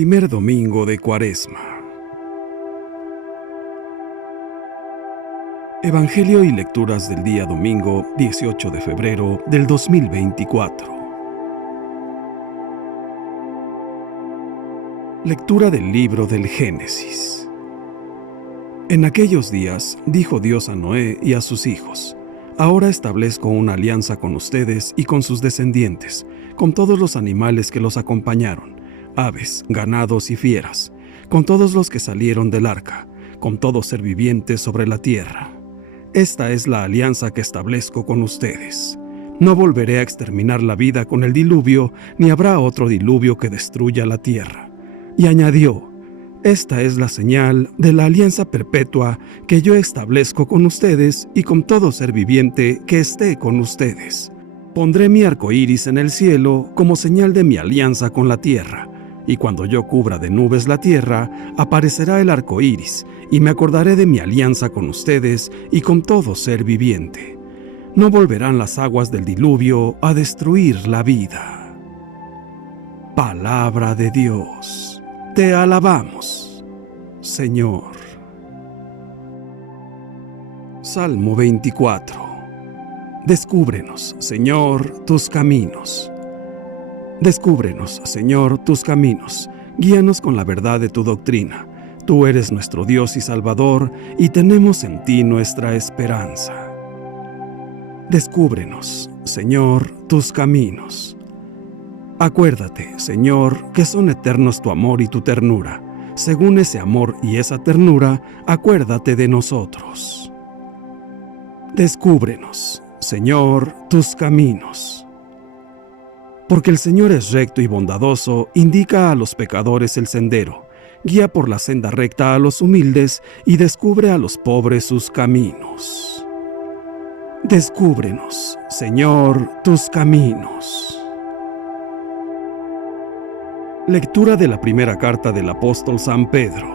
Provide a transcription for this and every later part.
Primer domingo de Cuaresma. Evangelio y lecturas del día domingo 18 de febrero del 2024. Lectura del libro del Génesis. En aquellos días dijo Dios a Noé y a sus hijos: Ahora establezco una alianza con ustedes y con sus descendientes, con todos los animales que los acompañaron, aves, ganados y fieras, con todos los que salieron del arca, con todo ser viviente sobre la tierra. Esta es la alianza que establezco con ustedes. No volveré a exterminar la vida con el diluvio, ni habrá otro diluvio que destruya la tierra. Y añadió: Esta es la señal de la alianza perpetua que yo establezco con ustedes y con todo ser viviente que esté con ustedes. Pondré mi arco iris en el cielo como señal de mi alianza con la tierra, y cuando yo cubra de nubes la tierra, aparecerá el arco iris, y me acordaré de mi alianza con ustedes y con todo ser viviente. No volverán las aguas del diluvio a destruir la vida. Palabra de Dios. Te alabamos, Señor. Salmo 24. Descúbrenos, Señor, tus caminos. Descúbrenos, Señor, tus caminos. Guíanos con la verdad de tu doctrina. Tú eres nuestro Dios y Salvador, y tenemos en ti nuestra esperanza. Descúbrenos, Señor, tus caminos. Acuérdate, Señor, que son eternos tu amor y tu ternura. Según ese amor y esa ternura, acuérdate de nosotros. Descúbrenos, Señor, tus caminos. Porque el Señor es recto y bondadoso, indica a los pecadores el sendero, guía por la senda recta a los humildes y descubre a los pobres sus caminos. Descúbrenos, Señor, tus caminos. Lectura de la primera carta del apóstol San Pedro.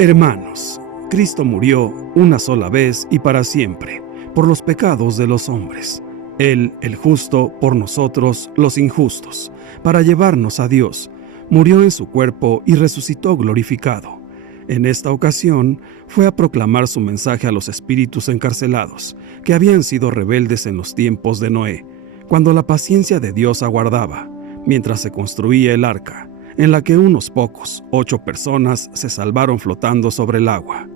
Hermanos, Cristo murió una sola vez y para siempre, por los pecados de los hombres. Él, el justo, por nosotros, los injustos, para llevarnos a Dios. Murió en su cuerpo y resucitó glorificado. En esta ocasión, fue a proclamar su mensaje a los espíritus encarcelados, que habían sido rebeldes en los tiempos de Noé, cuando la paciencia de Dios aguardaba, mientras se construía el arca, en la que unos pocos, 8 personas, se salvaron flotando sobre el agua.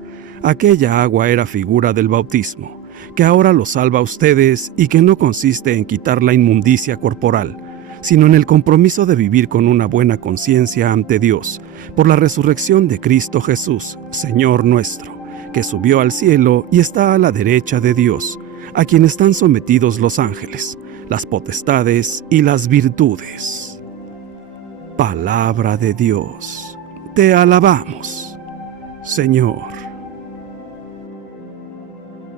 Aquella agua era figura del bautismo, que ahora los salva a ustedes y que no consiste en quitar la inmundicia corporal, sino en el compromiso de vivir con una buena conciencia ante Dios, por la resurrección de Cristo Jesús, Señor nuestro, que subió al cielo y está a la derecha de Dios, a quien están sometidos los ángeles, las potestades y las virtudes. Palabra de Dios. Te alabamos, Señor.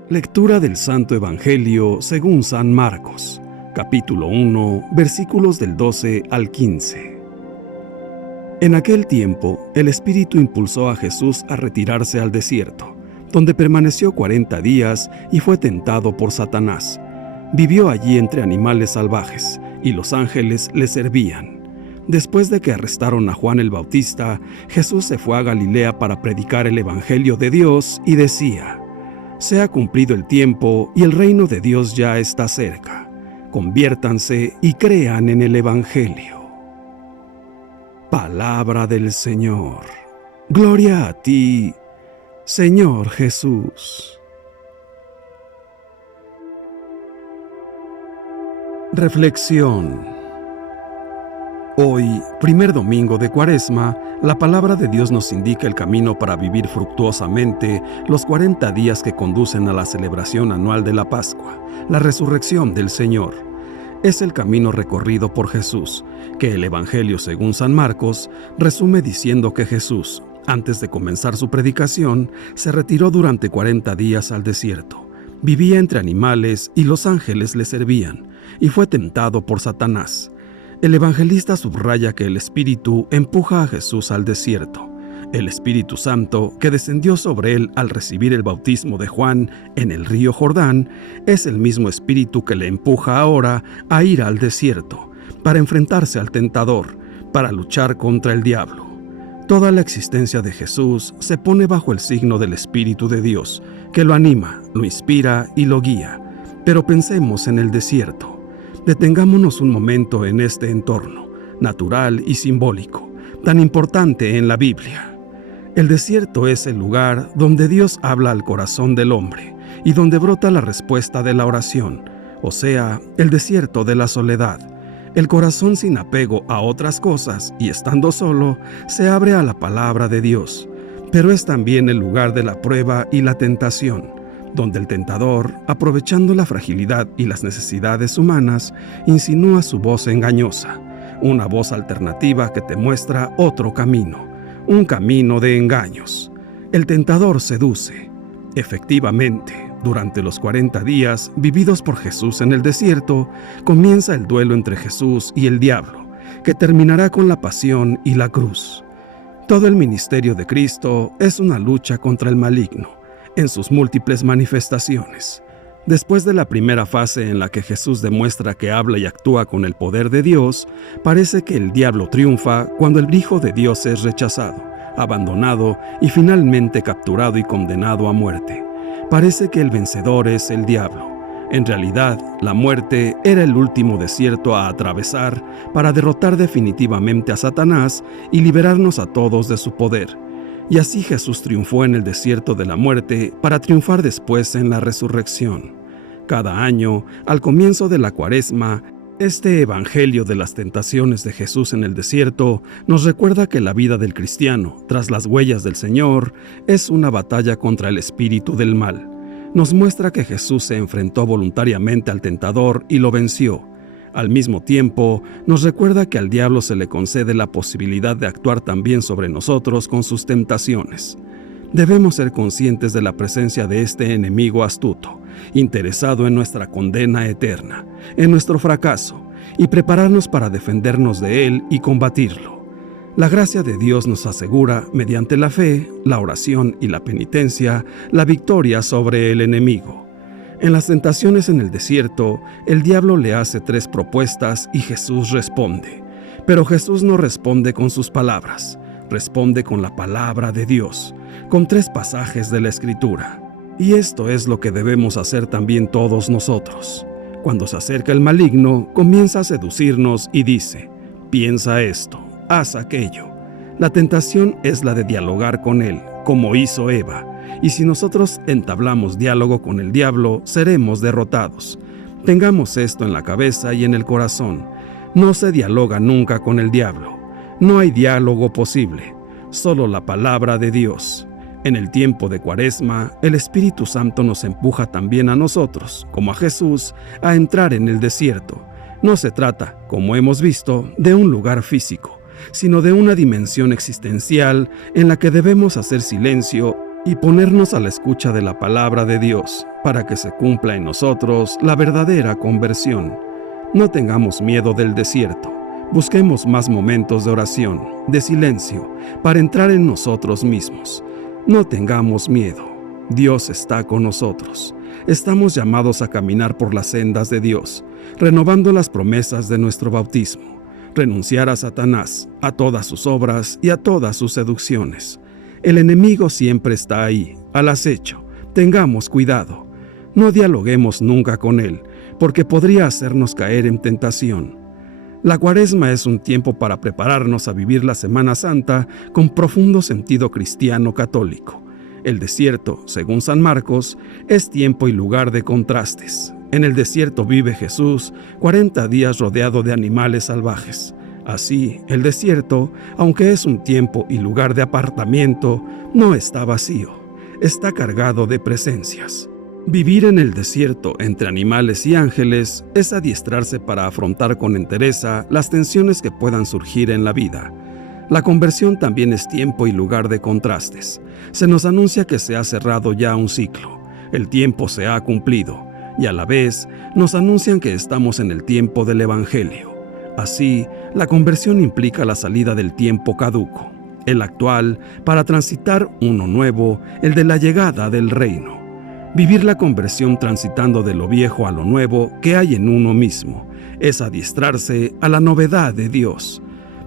Lectura del Santo Evangelio según San Marcos, capítulo 1, versículos del 12 al 15. En aquel tiempo, el Espíritu impulsó a Jesús a retirarse al desierto, donde permaneció 40 días y fue tentado por Satanás. Vivió allí entre animales salvajes, y los ángeles le servían. Después de que arrestaron a Juan el Bautista, Jesús se fue a Galilea para predicar el Evangelio de Dios y decía: Se ha cumplido el tiempo y el reino de Dios ya está cerca. Conviértanse y crean en el Evangelio. Palabra del Señor. Gloria a ti, Señor Jesús. Reflexión. Hoy, primer domingo de Cuaresma, la palabra de Dios nos indica el camino para vivir fructuosamente los 40 días que conducen a la celebración anual de la Pascua, la resurrección del Señor. Es el camino recorrido por Jesús, que el Evangelio según San Marcos resume diciendo que Jesús, antes de comenzar su predicación, se retiró durante 40 días al desierto. Vivía entre animales y los ángeles le servían, y fue tentado por Satanás. El evangelista subraya que el Espíritu empuja a Jesús al desierto. El Espíritu Santo, que descendió sobre él al recibir el bautismo de Juan en el río Jordán, es el mismo Espíritu que le empuja ahora a ir al desierto, para enfrentarse al tentador, para luchar contra el diablo. Toda la existencia de Jesús se pone bajo el signo del Espíritu de Dios, que lo anima, lo inspira y lo guía. Pero pensemos en el desierto. Detengámonos un momento en este entorno, natural y simbólico, tan importante en la Biblia. El desierto es el lugar donde Dios habla al corazón del hombre y donde brota la respuesta de la oración, o sea, el desierto de la soledad. El corazón sin apego a otras cosas y estando solo, se abre a la palabra de Dios. Pero es también el lugar de la prueba y la tentación, donde el tentador, aprovechando la fragilidad y las necesidades humanas, insinúa su voz engañosa, una voz alternativa que te muestra otro camino, un camino de engaños. El tentador seduce. Efectivamente, durante los 40 días vividos por Jesús en el desierto, comienza el duelo entre Jesús y el diablo, que terminará con la pasión y la cruz. Todo el ministerio de Cristo es una lucha contra el maligno, en sus múltiples manifestaciones. Después de la primera fase en la que Jesús demuestra que habla y actúa con el poder de Dios, parece que el diablo triunfa cuando el Hijo de Dios es rechazado, abandonado y finalmente capturado y condenado a muerte. Parece que el vencedor es el diablo. En realidad, la muerte era el último desierto a atravesar para derrotar definitivamente a Satanás y liberarnos a todos de su poder. Y así Jesús triunfó en el desierto de la muerte para triunfar después en la resurrección. Cada año, al comienzo de la Cuaresma, este evangelio de las tentaciones de Jesús en el desierto nos recuerda que la vida del cristiano, tras las huellas del Señor, es una batalla contra el espíritu del mal. Nos muestra que Jesús se enfrentó voluntariamente al tentador y lo venció. Al mismo tiempo, nos recuerda que al diablo se le concede la posibilidad de actuar también sobre nosotros con sus tentaciones. Debemos ser conscientes de la presencia de este enemigo astuto, interesado en nuestra condena eterna, en nuestro fracaso, y prepararnos para defendernos de él y combatirlo. La gracia de Dios nos asegura, mediante la fe, la oración y la penitencia, la victoria sobre el enemigo. En las tentaciones en el desierto, el diablo le hace 3 propuestas y Jesús responde. Pero Jesús no responde con sus palabras, responde con la palabra de Dios, con 3 pasajes de la Escritura. Y esto es lo que debemos hacer también todos nosotros. Cuando se acerca el maligno, comienza a seducirnos y dice: piensa esto, haz aquello. La tentación es la de dialogar con él, como hizo Eva. Y si nosotros entablamos diálogo con el diablo, seremos derrotados. Tengamos esto en la cabeza y en el corazón. No se dialoga nunca con el diablo. No hay diálogo posible, solo la palabra de Dios. En el tiempo de Cuaresma, el Espíritu Santo nos empuja también a nosotros, como a Jesús, a entrar en el desierto. No se trata, como hemos visto, de un lugar físico, sino de una dimensión existencial en la que debemos hacer silencio y ponernos a la escucha de la palabra de Dios, para que se cumpla en nosotros la verdadera conversión. No tengamos miedo del desierto. Busquemos más momentos de oración, de silencio, para entrar en nosotros mismos. No tengamos miedo. Dios está con nosotros. Estamos llamados a caminar por las sendas de Dios, renovando las promesas de nuestro bautismo. Renunciar a Satanás, a todas sus obras y a todas sus seducciones. El enemigo siempre está ahí, al acecho. Tengamos cuidado. No dialoguemos nunca con él, porque podría hacernos caer en tentación. La Cuaresma es un tiempo para prepararnos a vivir la Semana Santa con profundo sentido cristiano católico. El desierto, según San Marcos, es tiempo y lugar de contrastes. En el desierto vive Jesús 40 días rodeado de animales salvajes. Así, el desierto, aunque es un tiempo y lugar de apartamiento, no está vacío, está cargado de presencias. Vivir en el desierto entre animales y ángeles es adiestrarse para afrontar con entereza las tensiones que puedan surgir en la vida. La conversión también es tiempo y lugar de contrastes. Se nos anuncia que se ha cerrado ya un ciclo, el tiempo se ha cumplido, y a la vez nos anuncian que estamos en el tiempo del Evangelio. Así, la conversión implica la salida del tiempo caduco, el actual, para transitar uno nuevo, el de la llegada del reino. Vivir la conversión transitando de lo viejo a lo nuevo que hay en uno mismo, es adiestrarse a la novedad de Dios.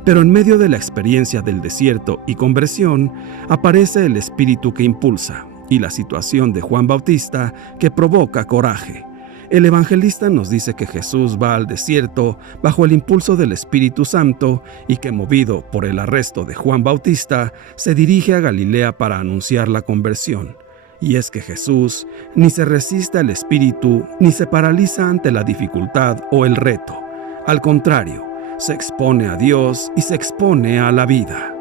Pero en medio de la experiencia del desierto y conversión, aparece el espíritu que impulsa y la situación de Juan Bautista que provoca coraje. El evangelista nos dice que Jesús va al desierto bajo el impulso del Espíritu Santo y que, movido por el arresto de Juan Bautista, se dirige a Galilea para anunciar la conversión. Y es que Jesús ni se resiste al Espíritu ni se paraliza ante la dificultad o el reto. Al contrario, se expone a Dios y se expone a la vida.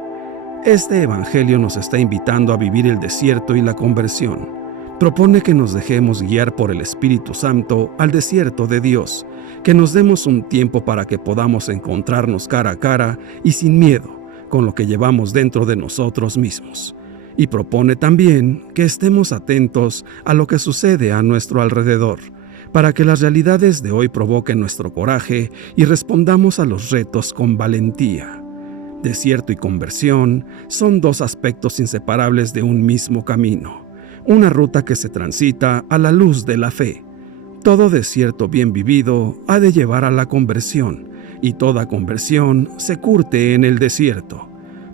Este evangelio nos está invitando a vivir el desierto y la conversión. Propone que nos dejemos guiar por el Espíritu Santo al desierto de Dios, que nos demos un tiempo para que podamos encontrarnos cara a cara y sin miedo con lo que llevamos dentro de nosotros mismos. Y propone también que estemos atentos a lo que sucede a nuestro alrededor, para que las realidades de hoy provoquen nuestro coraje y respondamos a los retos con valentía. Desierto y conversión son dos aspectos inseparables de un mismo camino. Una ruta que se transita a la luz de la fe. Todo desierto bien vivido ha de llevar a la conversión, y toda conversión se curte en el desierto.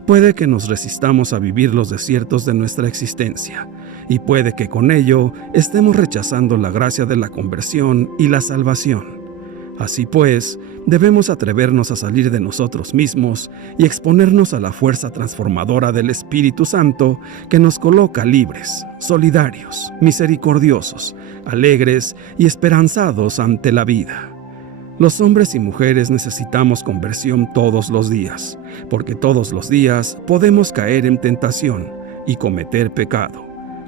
Puede que nos resistamos a vivir los desiertos de nuestra existencia, y puede que con ello estemos rechazando la gracia de la conversión y la salvación. Así pues, debemos atrevernos a salir de nosotros mismos y exponernos a la fuerza transformadora del Espíritu Santo que nos coloca libres, solidarios, misericordiosos, alegres y esperanzados ante la vida. Los hombres y mujeres necesitamos conversión todos los días, porque todos los días podemos caer en tentación y cometer pecado.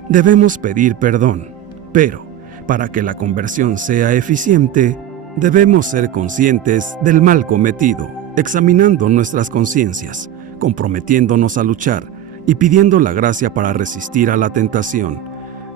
Debemos pedir perdón, pero para que la conversión sea eficiente, debemos ser conscientes del mal cometido, examinando nuestras conciencias, comprometiéndonos a luchar y pidiendo la gracia para resistir a la tentación.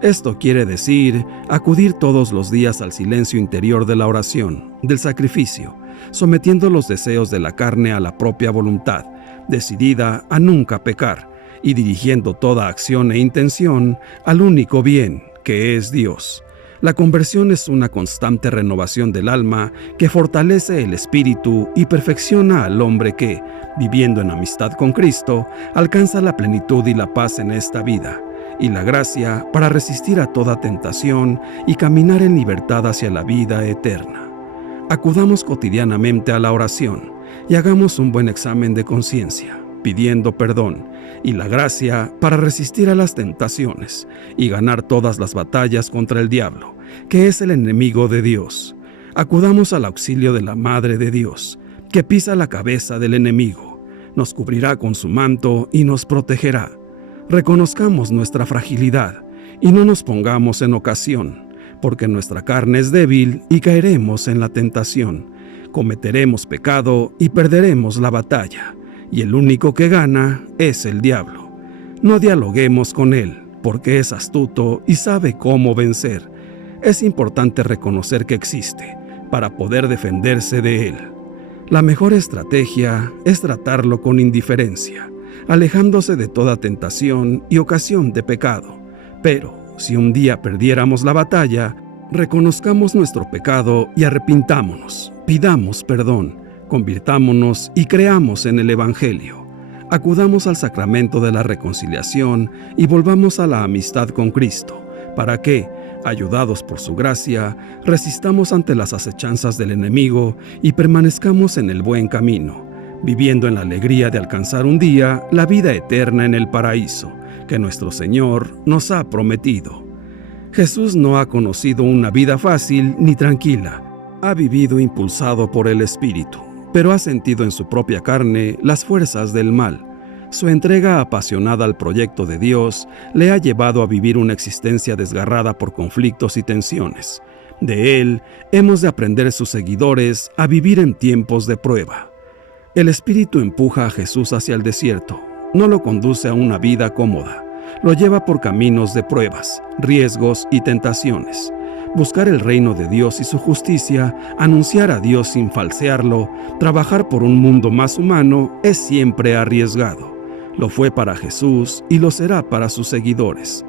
Esto quiere decir acudir todos los días al silencio interior de la oración, del sacrificio, sometiendo los deseos de la carne a la propia voluntad, decidida a nunca pecar, y dirigiendo toda acción e intención al único bien, que es Dios. La conversión es una constante renovación del alma que fortalece el espíritu y perfecciona al hombre que, viviendo en amistad con Cristo, alcanza la plenitud y la paz en esta vida, y la gracia para resistir a toda tentación y caminar en libertad hacia la vida eterna. Acudamos cotidianamente a la oración y hagamos un buen examen de conciencia, pidiendo perdón y la gracia para resistir a las tentaciones y ganar todas las batallas contra el diablo, que es el enemigo de Dios. Acudamos al auxilio de la Madre de Dios, que pisa la cabeza del enemigo, nos cubrirá con su manto y nos protegerá. Reconozcamos nuestra fragilidad y no nos pongamos en ocasión, porque nuestra carne es débil y caeremos en la tentación. Cometeremos pecado y perderemos la batalla, y el único que gana es el diablo. No dialoguemos con él, porque es astuto y sabe cómo vencer. Es importante reconocer que existe, para poder defenderse de él. La mejor estrategia es tratarlo con indiferencia, alejándose de toda tentación y ocasión de pecado. Pero, si un día perdiéramos la batalla, reconozcamos nuestro pecado y arrepintámonos, pidamos perdón, convirtámonos y creamos en el Evangelio. Acudamos al sacramento de la reconciliación y volvamos a la amistad con Cristo, para que, ayudados por su gracia, resistamos ante las acechanzas del enemigo y permanezcamos en el buen camino, viviendo en la alegría de alcanzar un día la vida eterna en el paraíso, que nuestro Señor nos ha prometido. Jesús no ha conocido una vida fácil ni tranquila. Ha vivido impulsado por el Espíritu, pero ha sentido en su propia carne las fuerzas del mal. Su entrega apasionada al proyecto de Dios le ha llevado a vivir una existencia desgarrada por conflictos y tensiones. De él hemos de aprender sus seguidores a vivir en tiempos de prueba. El Espíritu empuja a Jesús hacia el desierto, no lo conduce a una vida cómoda, lo lleva por caminos de pruebas, riesgos y tentaciones. Buscar el reino de Dios y su justicia, anunciar a Dios sin falsearlo, trabajar por un mundo más humano es siempre arriesgado. Lo fue para Jesús y lo será para sus seguidores.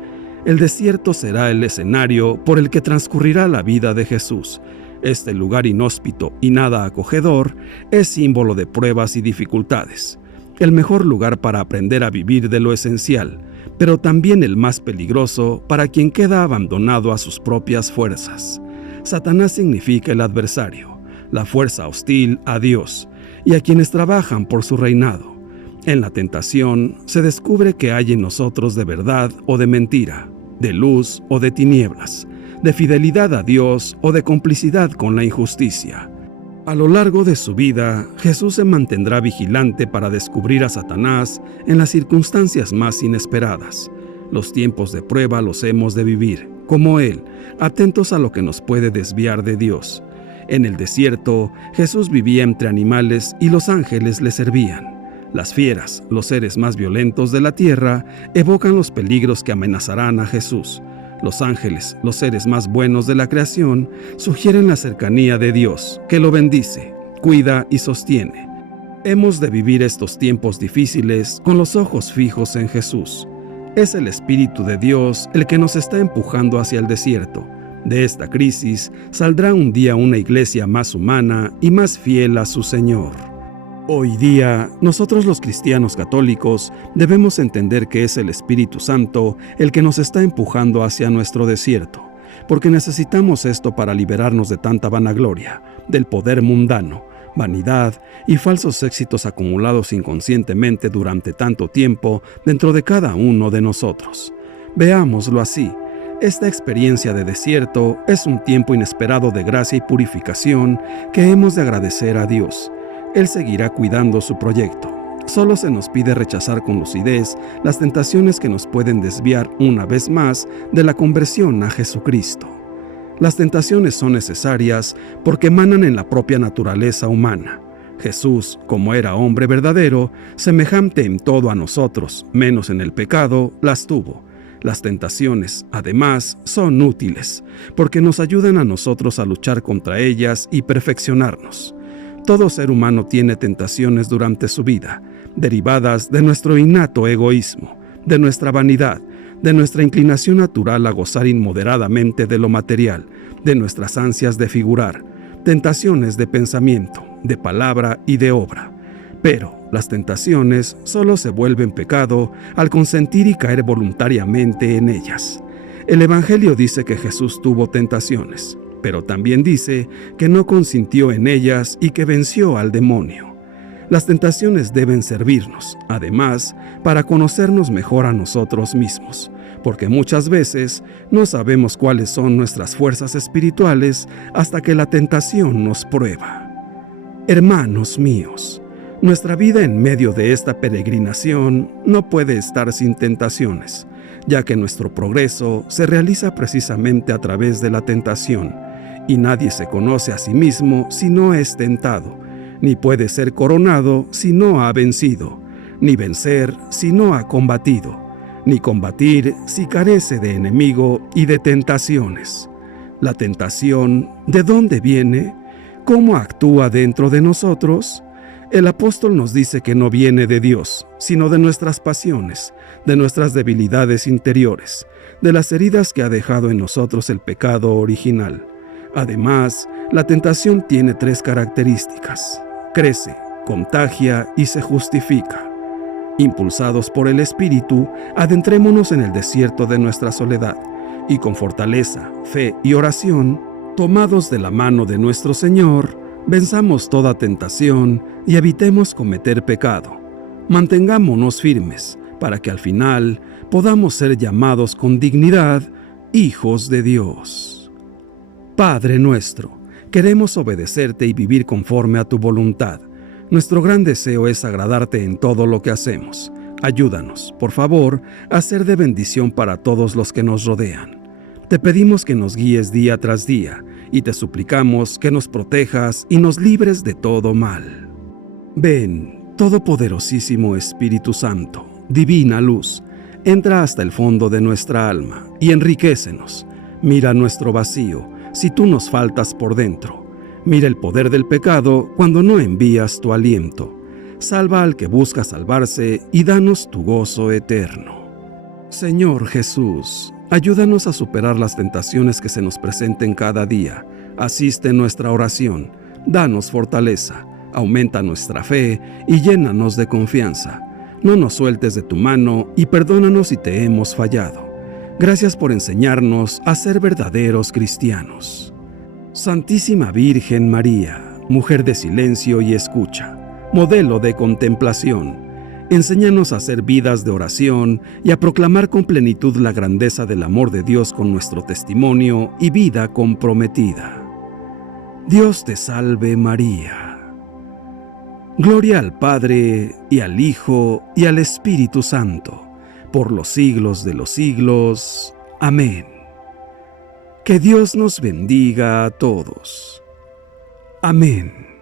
El desierto será el escenario por el que transcurrirá la vida de Jesús. Este lugar inhóspito y nada acogedor es símbolo de pruebas y dificultades. El mejor lugar para aprender a vivir de lo esencial, pero también el más peligroso para quien queda abandonado a sus propias fuerzas. Satanás significa el adversario, la fuerza hostil a Dios y a quienes trabajan por su reinado. En la tentación se descubre que hay en nosotros de verdad o de mentira, de luz o de tinieblas, de fidelidad a Dios o de complicidad con la injusticia. A lo largo de su vida, Jesús se mantendrá vigilante para descubrir a Satanás en las circunstancias más inesperadas. Los tiempos de prueba los hemos de vivir, como Él, atentos a lo que nos puede desviar de Dios. En el desierto, Jesús vivía entre animales y los ángeles le servían. Las fieras, los seres más violentos de la tierra, evocan los peligros que amenazarán a Jesús. Los ángeles, los seres más buenos de la creación, sugieren la cercanía de Dios, que lo bendice, cuida y sostiene. Hemos de vivir estos tiempos difíciles con los ojos fijos en Jesús. Es el Espíritu de Dios el que nos está empujando hacia el desierto. De esta crisis saldrá un día una iglesia más humana y más fiel a su Señor. Hoy día, nosotros los cristianos católicos debemos entender que es el Espíritu Santo el que nos está empujando hacia nuestro desierto, porque necesitamos esto para liberarnos de tanta vanagloria, del poder mundano, vanidad y falsos éxitos acumulados inconscientemente durante tanto tiempo dentro de cada uno de nosotros. Veámoslo así. Esta experiencia de desierto es un tiempo inesperado de gracia y purificación que hemos de agradecer a Dios. Él seguirá cuidando su proyecto. Solo se nos pide rechazar con lucidez las tentaciones que nos pueden desviar una vez más de la conversión a Jesucristo. Las tentaciones son necesarias porque emanan en la propia naturaleza humana. Jesús, como era hombre verdadero, semejante en todo a nosotros, menos en el pecado, las tuvo. Las tentaciones, además, son útiles, porque nos ayudan a nosotros a luchar contra ellas y perfeccionarnos. Todo ser humano tiene tentaciones durante su vida, derivadas de nuestro innato egoísmo, de nuestra vanidad, de nuestra inclinación natural a gozar inmoderadamente de lo material, de nuestras ansias de figurar, tentaciones de pensamiento, de palabra y de obra. Pero las tentaciones solo se vuelven pecado al consentir y caer voluntariamente en ellas. El Evangelio dice que Jesús tuvo tentaciones, pero también dice que no consintió en ellas y que venció al demonio. Las tentaciones deben servirnos, además, para conocernos mejor a nosotros mismos, porque muchas veces no sabemos cuáles son nuestras fuerzas espirituales hasta que la tentación nos prueba. Hermanos míos, nuestra vida en medio de esta peregrinación no puede estar sin tentaciones, ya que nuestro progreso se realiza precisamente a través de la tentación, y nadie se conoce a sí mismo si no es tentado, ni puede ser coronado si no ha vencido, ni vencer si no ha combatido, ni combatir si carece de enemigo y de tentaciones. La tentación, ¿de dónde viene? ¿Cómo actúa dentro de nosotros? El apóstol nos dice que no viene de Dios, sino de nuestras pasiones, de nuestras debilidades interiores, de las heridas que ha dejado en nosotros el pecado original. Además, la tentación tiene 3 características: crece, contagia y se justifica. Impulsados por el Espíritu, adentrémonos en el desierto de nuestra soledad, y con fortaleza, fe y oración, tomados de la mano de nuestro Señor, venzamos toda tentación y evitemos cometer pecado. Mantengámonos firmes, para que al final podamos ser llamados con dignidad hijos de Dios. Padre nuestro, queremos obedecerte y vivir conforme a tu voluntad. Nuestro gran deseo es agradarte en todo lo que hacemos. Ayúdanos, por favor, a ser de bendición para todos los que nos rodean. Te pedimos que nos guíes día tras día y te suplicamos que nos protejas y nos libres de todo mal. Ven, Todopoderosísimo Espíritu Santo, divina luz, entra hasta el fondo de nuestra alma y enriquécenos. Mira nuestro vacío, si tú nos faltas por dentro. Mira el poder del pecado cuando no envías tu aliento. Salva al que busca salvarse y danos tu gozo eterno. Señor Jesús, ayúdanos a superar las tentaciones que se nos presenten cada día. Asiste nuestra oración, danos fortaleza, aumenta nuestra fe y llénanos de confianza. No nos sueltes de tu mano y perdónanos si te hemos fallado. Gracias por enseñarnos a ser verdaderos cristianos. Santísima Virgen María, mujer de silencio y escucha, modelo de contemplación, enséñanos a hacer vidas de oración y a proclamar con plenitud la grandeza del amor de Dios con nuestro testimonio y vida comprometida. Dios te salve María. Gloria al Padre, y al Hijo, y al Espíritu Santo, por los siglos de los siglos. Amén. Que Dios nos bendiga a todos. Amén.